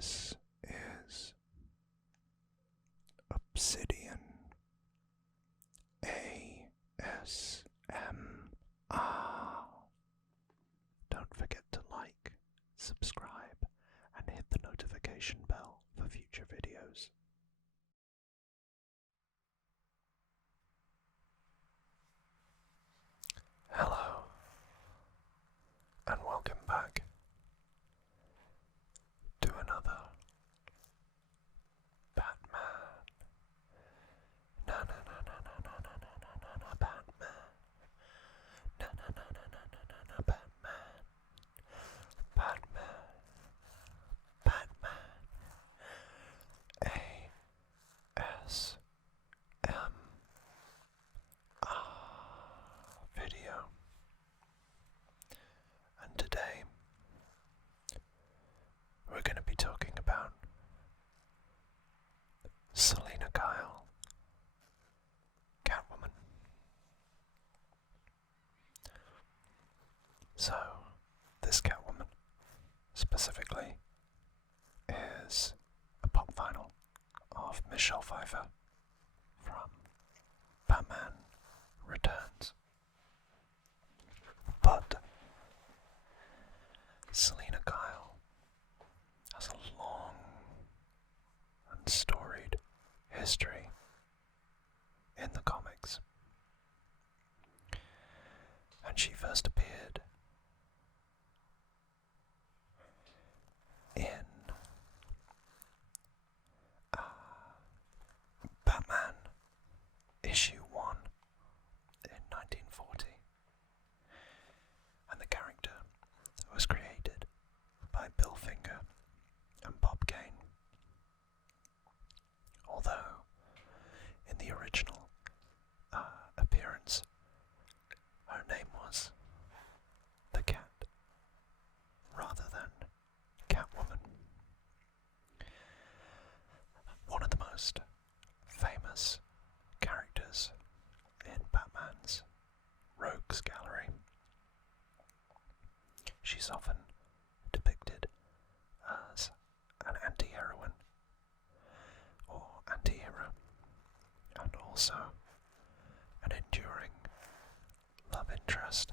This is Obsidian ASMR. Don't forget to like, subscribe, and hit the notification bell for future videos. Hello, and welcome back to another Batman. Na na na na na na na na na na na Batman. Na na na na na na na na Batman. Batman. Batman. ASMR video. And today we're going to be talking about Selina Kyle, Catwoman. So, this Catwoman, specifically, is a pop vinyl of Michelle Pfeiffer from Batman Returns. But Selina Kyle has a long and storied history in the comics, and she first appeared in Batman issue 1 in 1940, and the character was created by Bill Finger and Bob Kane. Although, in the original appearance, her name was the Cat, rather than Catwoman. One of the most famous characters in Batman's Rogues Gallery. She's often depicted as an anti-heroine or anti-hero, and also an enduring love interest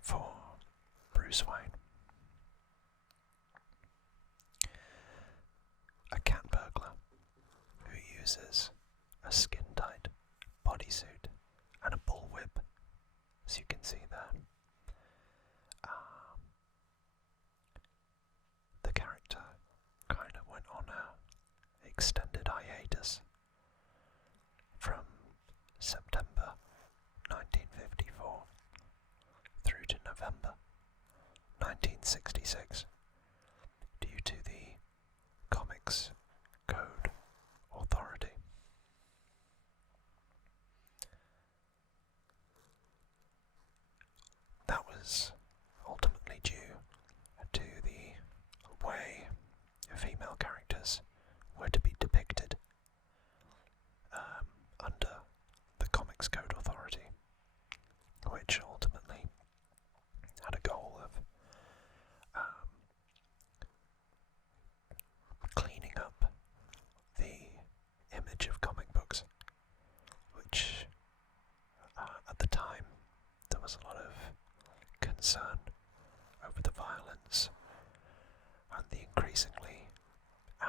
for Bruce Wayne. A cat burglar who uses a skin-tight bodysuit and a bullwhip, as you can see there. The character kind of went on a extended hiatus from September 1954 through to November 1966 due to the Comics Code Authority. That was ultimately due to the way female characters were to be depicted under the Comics Code Authority, which ultimately had a goal of cleaning up the image of comic books, which at the time there was a lot of concern over the violence and the increasingly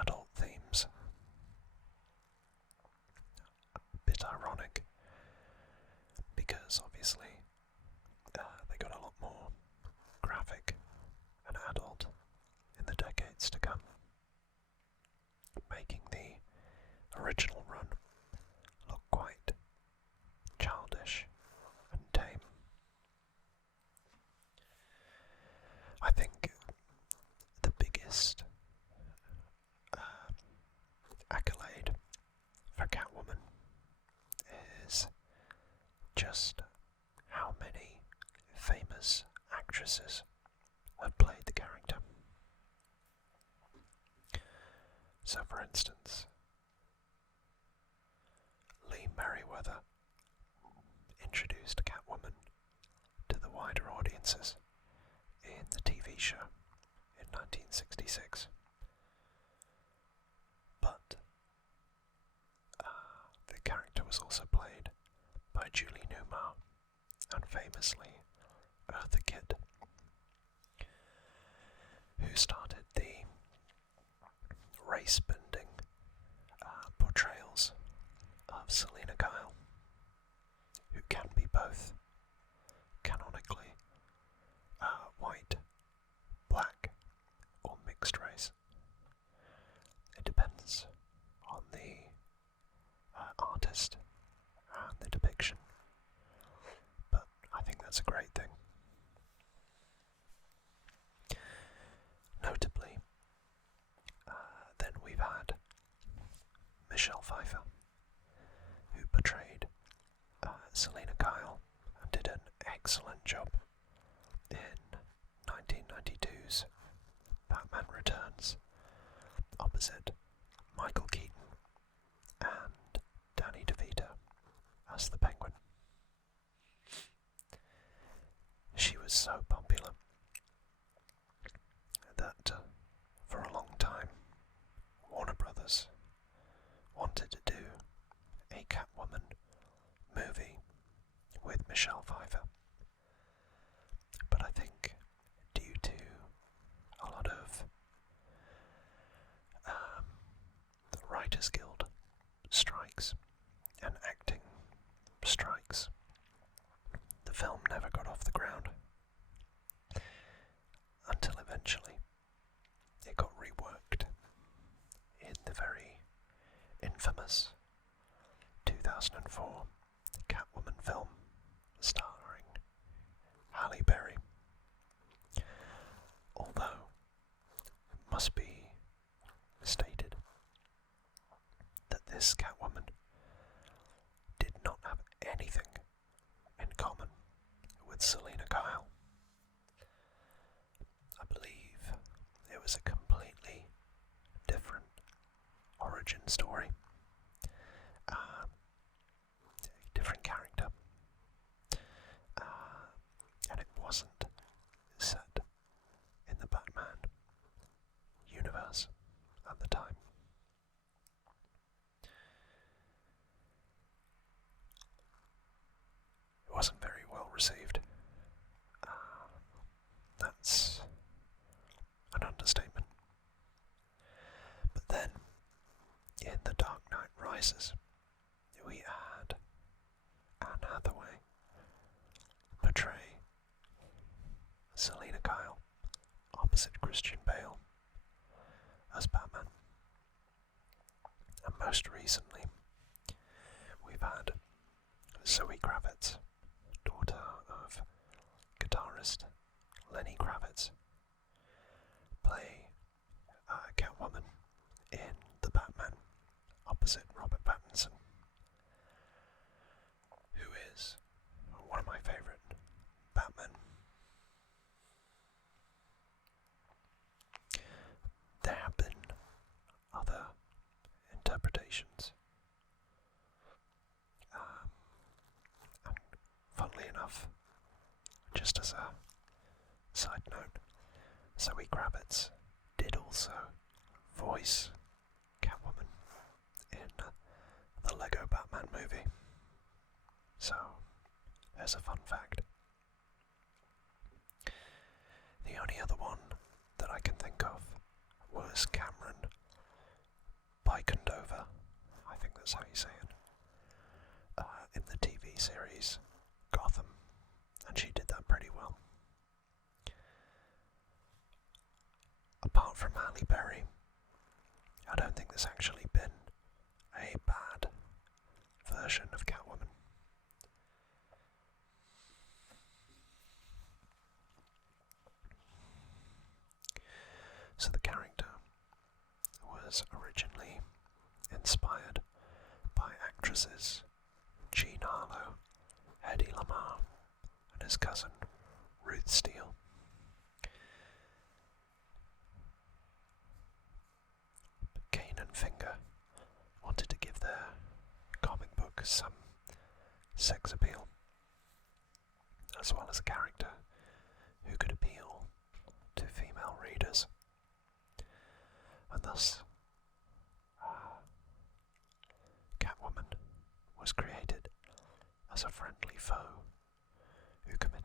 adult themes. A bit ironic, because obviously they got a lot more graphic and adult in the decades to come, making the original run look quite childish and tame. I think the biggest accolade for Catwoman is just how many famous actresses have played the character. So, for instance, Lee Merriweather introduced Catwoman to the wider audiences in the TV show in 1966, famously Eartha Kitt, who started the race-bending portrayals of Selina Kyle, who can be both canonically white, black, or mixed race. It depends on the artist and the depiction, but I think that's a great thing. Notably, then we've had Michelle Pfeiffer, who portrayed Selina Kyle and did an excellent job in 1992's Batman Returns, opposite Michael Keaton and Danny DeVito as the Penguin. She was so popular that for a long time Warner Brothers wanted to do a Catwoman movie with Michelle Pfeiffer, but I think due to a lot of the Writers Guild strikes and acting strikes, the film never got off the ground until eventually it got reworked in the very infamous 2004 Catwoman film starring Halle Berry. Although, it must be stated that this Catwoman did not have anything in common with Selina Kyle. I believe it was a completely different origin story, a different character, and it wasn't set in the Batman universe at the time. It wasn't very well received. That's an understatement. But then, in The Dark Knight Rises, we had Anne Hathaway portray Selina Kyle opposite Christian Bale as Batman. And most recently, we've had Zoe Kravitz, daughter of guitarist Lenny Kravitz, play Catwoman in The Batman opposite Robert Pattinson, who is one of my favourite Batmen. There have been other interpretations, and funnily enough, just as a side note, Zoe Kravitz did also voice Catwoman in the Lego Batman movie. So, there's a fun fact. The only other one that I can think of was Cameron Bykendova, I think that's how you say it, in the TV series Gotham, and she did that pretty well. Apart from Halle Berry, I don't think there's actually been a bad version of Catwoman. So the character was originally inspired by actresses Jean Harlow, Hedy Lamarr, and his cousin Ruth Steele. Kane and Finger wanted to give their comic book some sex appeal, as well as a character who could appeal to female readers. And thus, Catwoman was created as a friendly foe who committed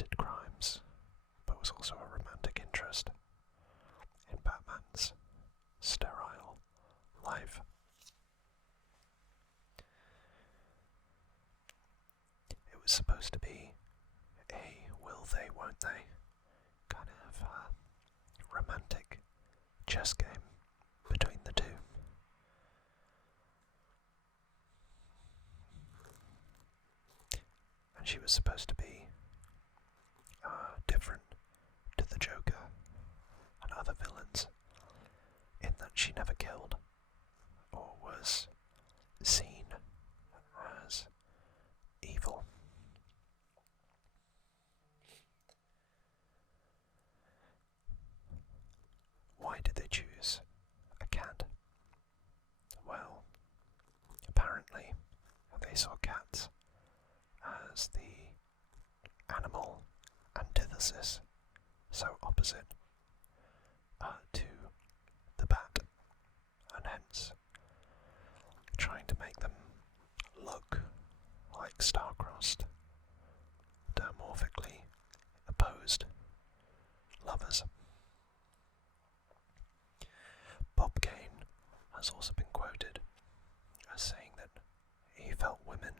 was also a romantic interest in Batman's sterile life. It was supposed to be a will they, won't they kind of romantic chess game between the two. And she was supposed to be different to the Joker and other villains in that she never killed or was seen as evil. Why did they choose a cat? Well, apparently they saw cats as the animal antithesis, so opposite to the bat, and hence trying to make them look like star-crossed, dimorphically opposed lovers. Bob Kane has also been quoted as saying that he felt women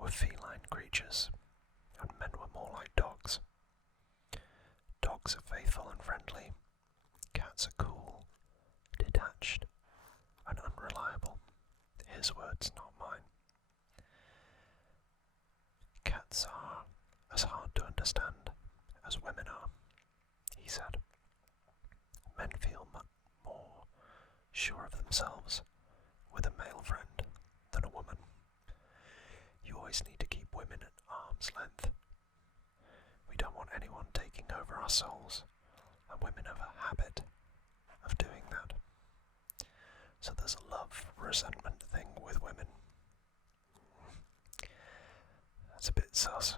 were feline creatures and men were more like dogs. Dogs are faithful and friendly. Cats are cool, detached, and unreliable. His words, not mine. Cats are as hard to understand as women are, he said. Men feel much more sure of themselves with a male friend than a woman. You always need to keep women at arm's length. We don't want anyone taking over our souls, and women have a habit of doing that. So there's a love-resentment thing with women. That's a bit sus.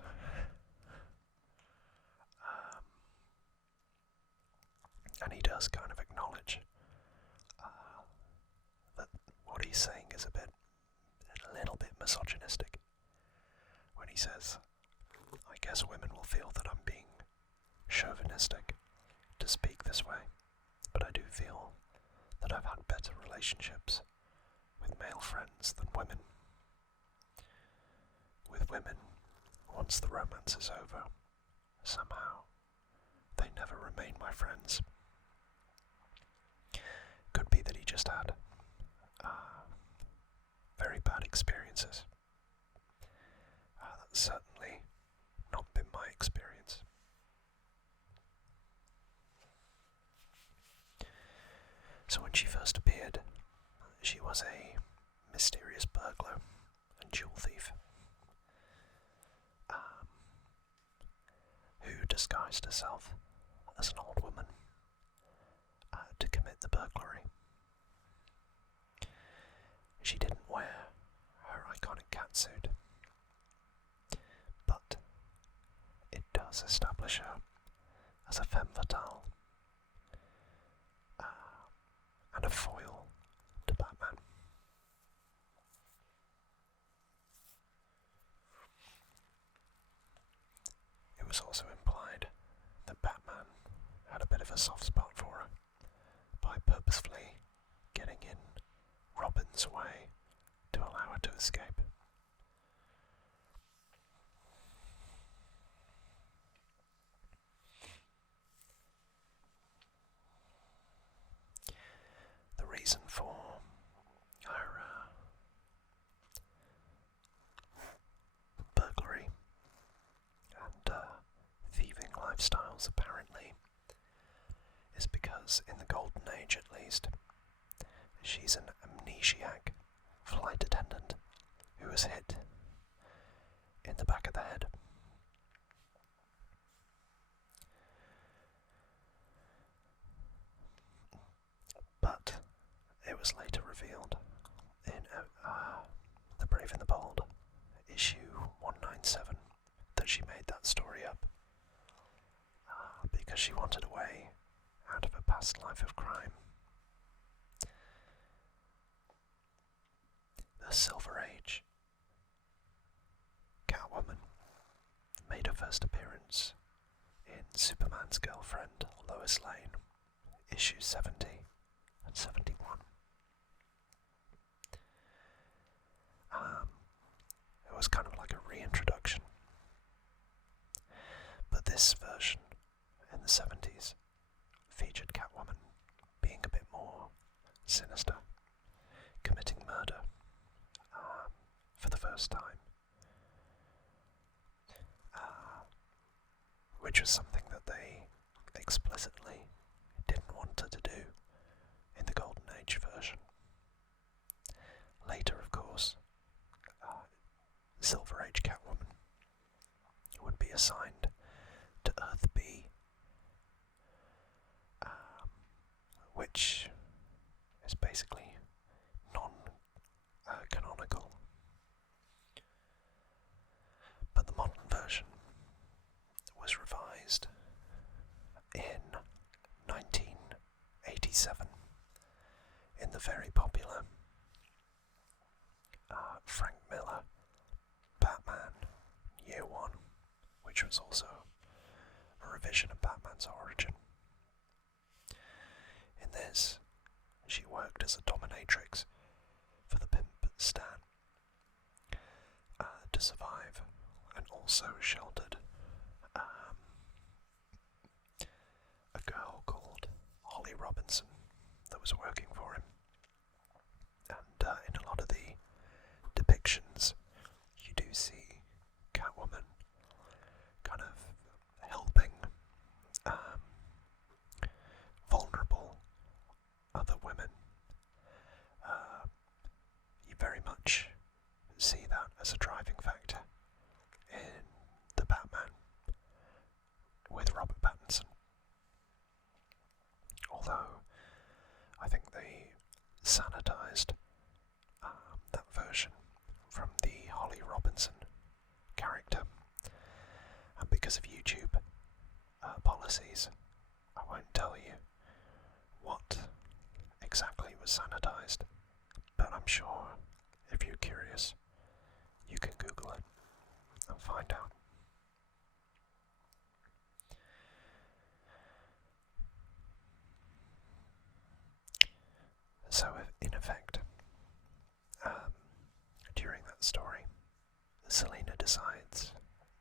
And he does kind of acknowledge that what he's saying is a little bit misogynistic when he says, I guess women will feel that I'm being chauvinistic to speak this way, but I do feel that I've had better relationships with male friends than women. With women, once the romance is over, somehow they never remain my friends. Could be that he just had very bad experiences. That's certainly not been my experience. So when she first appeared, she was a mysterious burglar and jewel thief who disguised herself as an old woman to commit the burglary. She didn't wear her iconic catsuit, but it does establish her as a femme fatale and a foil to Batman. It was also implied that Batman had a bit of a soft spot for her by purposefully getting in Robin's way to allow her to escape. The reason for her burglary and thieving lifestyles, apparently, is because in the Golden Age at least, she's an amnesiac flight attendant who was hit in the back of the head. But it was later revealed in The Brave and the Bold, issue 197, that she made that story up because she wanted a way out of a past life of crime. The Silver Age Catwoman made her first appearance in Superman's Girlfriend, Lois Lane, issues 70 and 71. It was kind of like a reintroduction, but this version in the 70s featured Catwoman being a bit more sinister, committing murder for the first time, which was something that they explicitly didn't want her to do in the Golden Age version. Later, of course, Silver Age Catwoman would be assigned to Earth B, which is basically non-canonical. But the modern version was revised in 1987 in the very popular Frank Miller Batman Year One, which was also a revision of Batman's origin. In this, she worked as a dominatrix for the pimp Stan to survive, and also sheltered a girl called Holly Robinson that was working for him. And in a lot of the depictions, you do see Catwoman kind of helping vulnerable other women. You very much see that as a driving factor in the Batman with Robert Pattinson. Although I think they sanitized that version from the Holly Robinson character, and because of YouTube policies, I won't tell you what exactly was sanitized, but I'm sure if you're curious, you can Google it and find out. So, in effect, during that story, Selina decides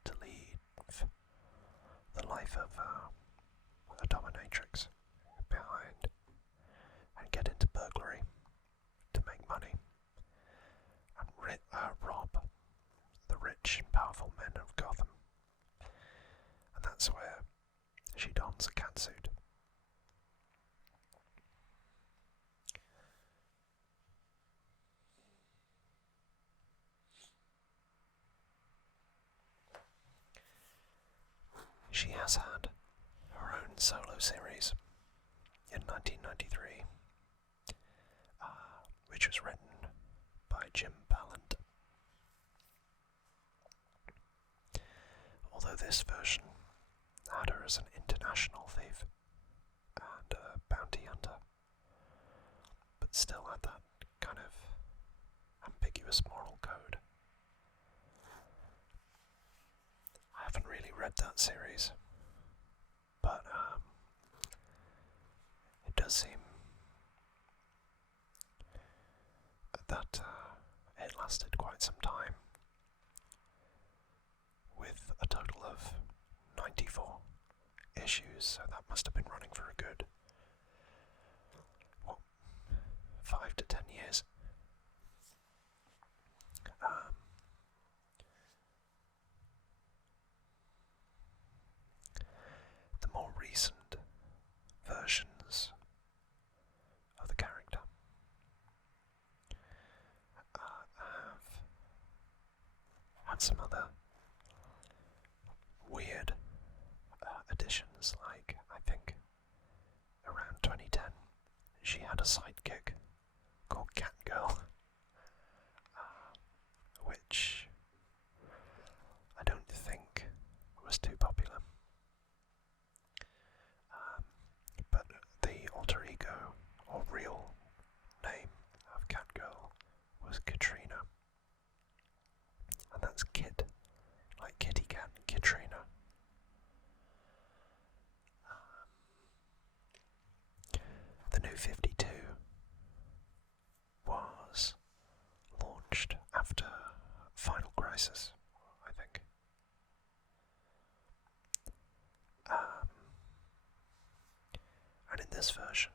to leave the life of a dominatrix behind and get into burglary to make money and rob the rich and powerful men of Gotham. And that's where she dons a catsuit. She has had her own solo series in 1993, which was written by Jim Ballant. Although this version had her as an international thief and a bounty hunter, but still had that kind of ambiguous moral code. I haven't really read that series, but it does seem that it lasted quite some time, with a total of 94 issues, so that must have been running for a good 5 to 10 years. The more recent versions of the character have had some other weird additions, like I think around 2010 she had a sidekick called Catgirl, which I don't think was too popular. But the alter ego, or real name of Catgirl, was Katrina. And that's Kit, like kitty cat, Katrina. 52 was launched after Final Crisis, I think. And in this version,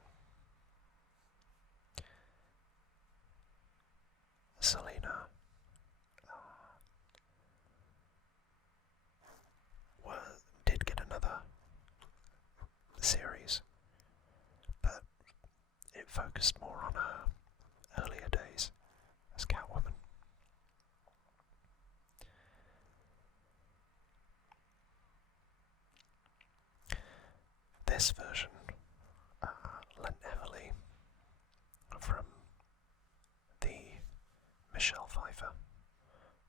Selena did get another series, but it focused more on her earlier days as Catwoman. This version lent heavily from the Michelle Pfeiffer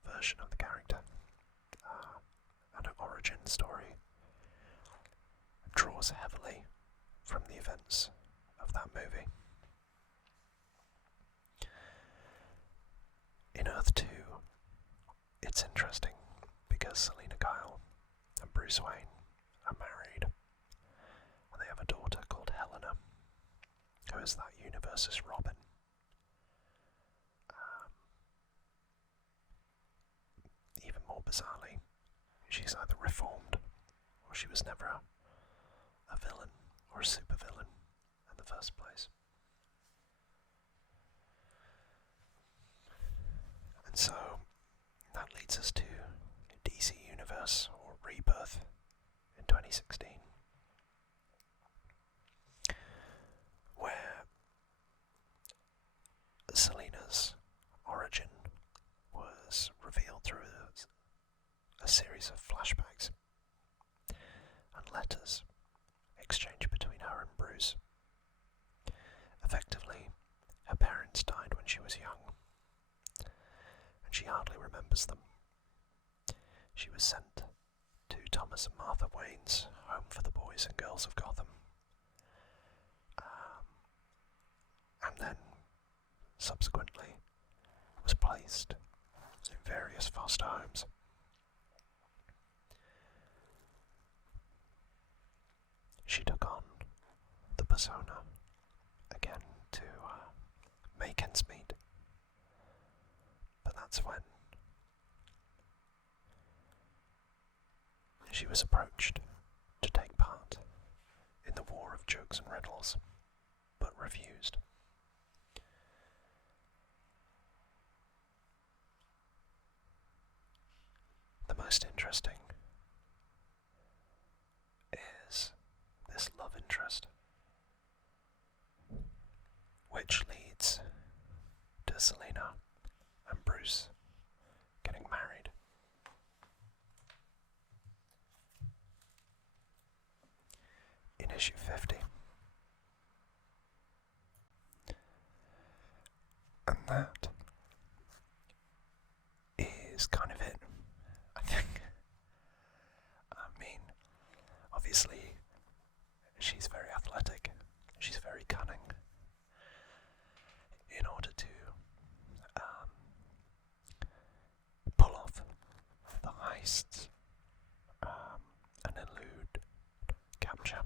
version of the character, and her origin story draws heavily from the events of that movie. In Earth 2, it's interesting because Selena Kyle and Bruce Wayne are married, and they have a daughter called Helena, who is that universe's Robin. Even more bizarrely, she's either reformed, or she was never a villain or a supervillain in the first place. And so that leads us to DC Universe, or Rebirth, in 2016, where Selena's origin was revealed through a series of flashbacks and letters exchanged between her and Bruce. Effectively, her parents died when she was young, and she hardly remembers them. She was sent to Thomas and Martha Wayne's Home for the Boys and Girls of Gotham, and then subsequently was placed in various foster homes. She took on the persona again to make ends meet, but that's when she was approached to take part in the war of jokes and riddles, but refused. The most interesting is this love interest, which leads to Selena and Bruce getting married. In issue 50. And that is kind of it, I think. I mean, obviously, she's very athletic, she's very cunning. In order to pull off the heists and elude capture.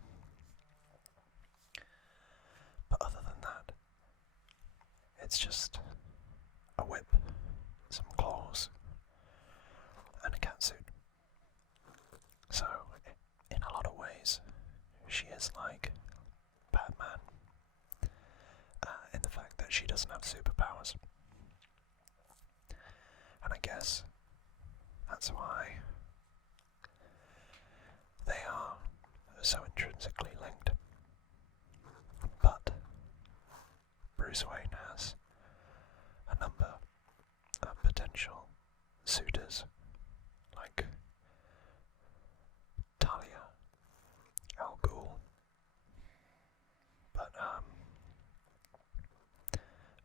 But other than that, it's just a whip, some claws, and a catsuit. So, in a lot of ways, she is like Batman, in the fact that she doesn't have superpowers. And I guess that's why they are so intrinsically linked. But Bruce Wayne has a number of potential suitors, like Talia Al Ghul. But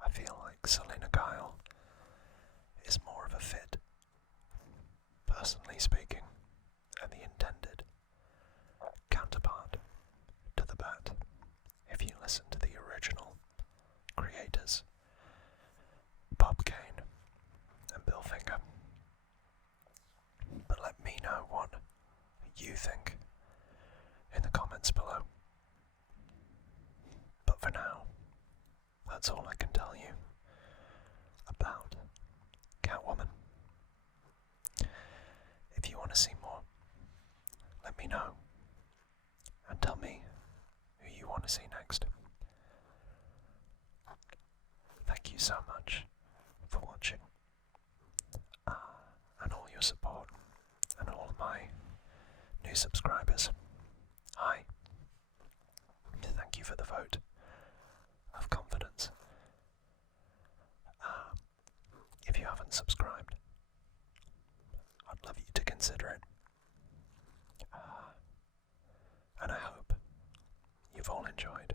I feel like Selena Kyle is more of a fit, personally speaking, and the intended counterpart to the Bat, if you listen to the original creators, Bob Kane and Bill Finger. But let me know what you think in the comments below. But for now, that's all I can tell you about Catwoman. If you want to see more, let me know and tell me who you want to see next. Thank you so much for watching and all your support and all of my new subscribers. Hi. Thank you for the vote of confidence. If you haven't subscribed, I'd love you to consider it. And I hope you've all enjoyed